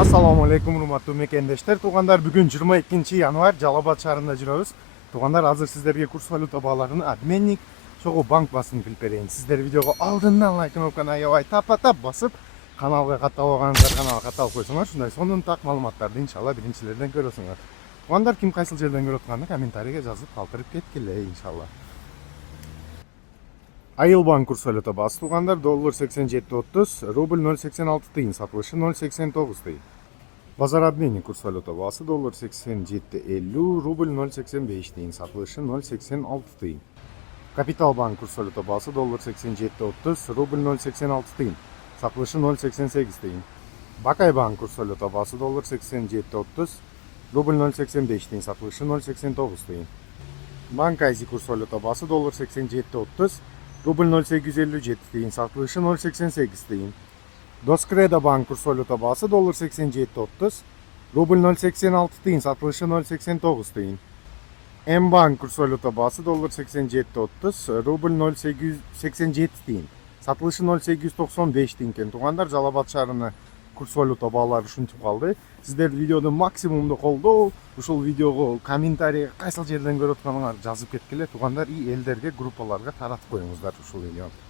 Assalamu alaikum урматтуу мекендештер. Туугандар, бүгүн 22 январь Жалал Абад шаарында жүрөбүз. Туугандар, азыр сиздерге курс валюта бааларын обменник чогуу банк басын билип берейин. Сиздер видеого алдындан лайк кнопканы аябай тапа-тап басып, каналга катталбаганыңыздар каналга катталып койсоңор, ушундай сонун так маалыматтарды иншалла биринчилерден көрөсүңөр. Туугандар, ким кайсыл жерден көрүп атканын комментарийге жазып калтырып кеткиле иншалла. Айыл банк курс валюта баасы туугандар, доллар 87.30, рубль 0.86 тыйын, сатылышы 0.89 тыйын. Базар обменник курс валюта баасы доллар 87.50, рубль 0.85 тыйын, сатылышы 0.86 тыйын. Капитал банк курс валюта баасы доллар 87.30, рубль 0.86 тыйын, сатылышы 0.88 тыйын. Бакай банк курс валюта баасы доллар 87.30, рубль 0.85 тыйын, сатылышы 0.89 тыйын. Банк Айзи курс валюта баасы доллар 87.30, рубль 0.857 тыйын, сатылышы 0.88 тыйын. Доскредо банк курс валюта баасы доллар 87.30, рубль 0.86 тыйын, сатылышы 0.89 тыйын. М-банк курс валюта баасы доллар 87.30, рубль 0.87 тыйын, сатылышы 0.895 тыйын экен. Туугандар, Жалал Абад шаарына курс валюта баалары ушинтип калды. Сиздер видеоду максимумду колдоо, ушул видеого комментарий кайсыл жерден көрүп атканыңарды жазып кеткиле. Туугандар, и элдерге, группаларга таратып коюңуздар ушул видеону.